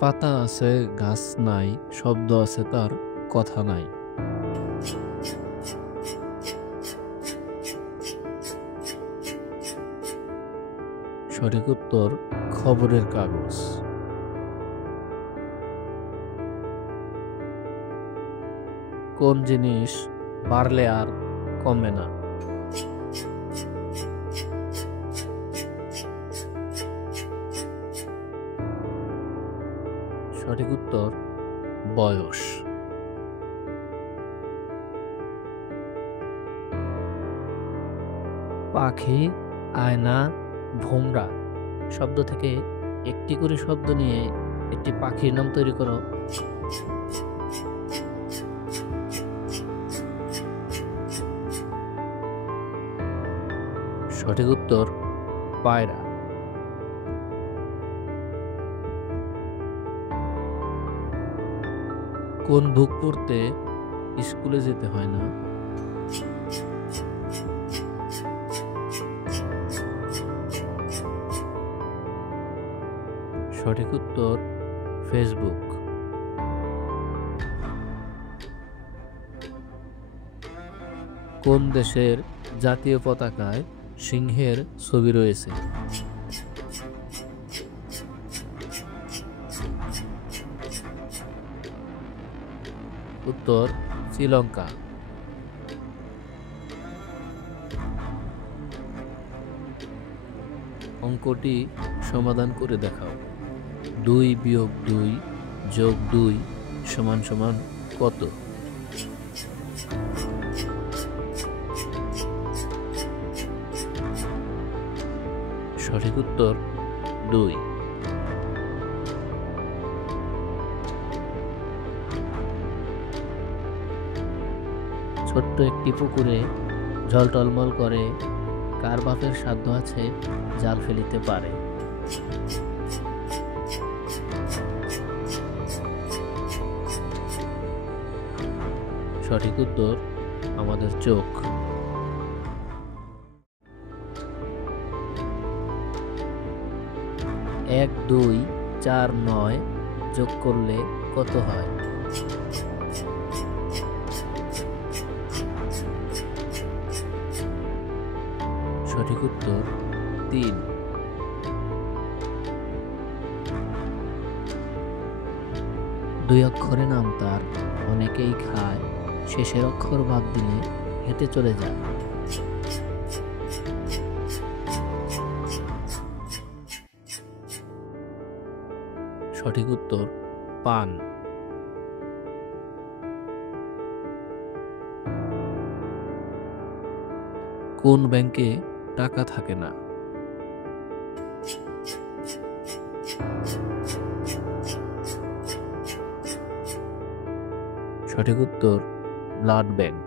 পাতা আছে গাছ নাই, শব্দ আছে তার কথা নাই। সঠিক উত্তর খবরের কাগজ। কোন জিনিস বাড়লে আর কমে না? সঠিক উত্তর বয়স। পাখি, আয়না, ভোমরা শব্দ থেকে একটি করে শব্দ নিয়ে একটি পাখির নাম তৈরি করো। সঠিক উত্তর পায়রা। কোন বুক পড়তে স্কুলে যেতে হয় না? সঠিক উত্তর ফেসবুক। কোন দেশের জাতীয় পতাকায় সিংহের ছবি রয়েছে? উত্তর শ্রীলঙ্কা। অঙ্কটি সমাধান করে দেখাও। 2 - 2 + 2 = কত? সঠিক উত্তর 2। ছোট্ট একটি পুকুরে জল টলমল করে, কার বাপের সাধ্য আছে জাল ফেলিতে পারে? সঠিক উত্তর আমাদের চোখ। 1 2 4 9 যোগ করলে কত হয়? সঠিক উত্তর 3। 2 অক্ষরে নাম তার, অনেকেই খায়, শেষের অক্ষর বাদ দিলে হেঁটে চলে যায়। সঠিক উত্তর পান। কোন ব্যাংকে টাকা থাকে না? সঠিক উত্তর ব্লাড ব্যাংক।